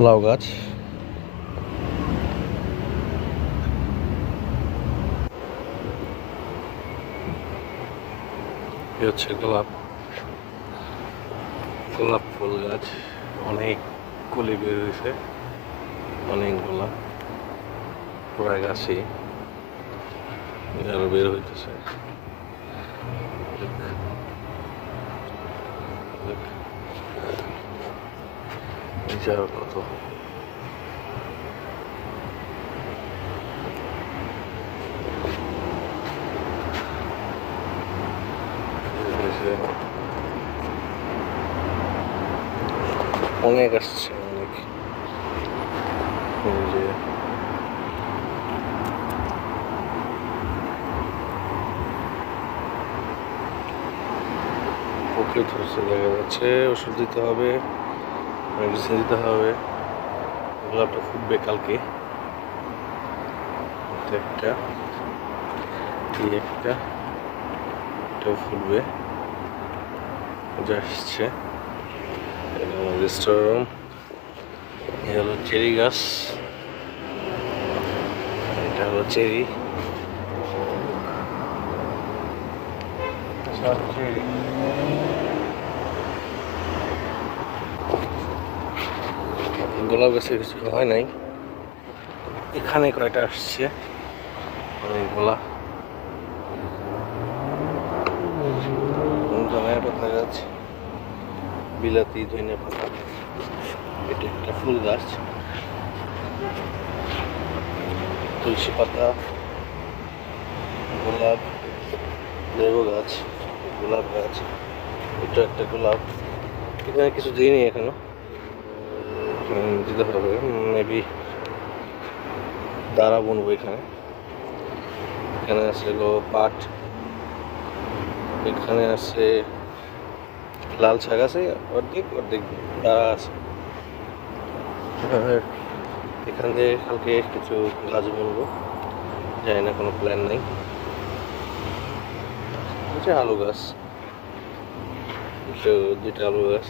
লাউ গাছ। এ হচ্ছে গোলাপ ফুল গাছ, অনেক কলি বের হয়েছে, অনেক গোলাপ পুরা গাছই আরো বের হইতেছে। কত অনেক আসছে, অনেক। এই যে পোকে ধরছে দেখা যাচ্ছে, ওষুধ দিতে হবে, মেডিসিন দিতে হবে। গোলাপটা ফুটবে কালকে, একটা এটাও ফুটবে, আসছে। এটা আমাদের স্টোর রুম। এ হলো চেরি গাছ, এটা হলো চেরি। গোলাপ গাছে কিছু হয় নাই, এখানে কয়টা আসছে অনেকগুলা। ধনিয়া পাতা গাছ, বিলাতি ধনিয়া পাতা। এটা একটা ফুল গাছ, তুলসী পাতা, গোলাপ, লেবু গাছ, গোলাপ গাছ। এটা একটা গোলাপ। এখানে কিছু দিইনি এখনো, দিতে হবে। মেবি দাঁড়া বুনবো এখানে। এখানে আছে পাট, এখানে আছে লাল শাক আছে, অর্ধেক অর্ধেক দাঁড়া আছে। এখান থেকে কালকে কিছু গাছ বুনবো, জানি না, কোনো প্ল্যান নেই। আলু গাছ, দুইটা আলু গাছ।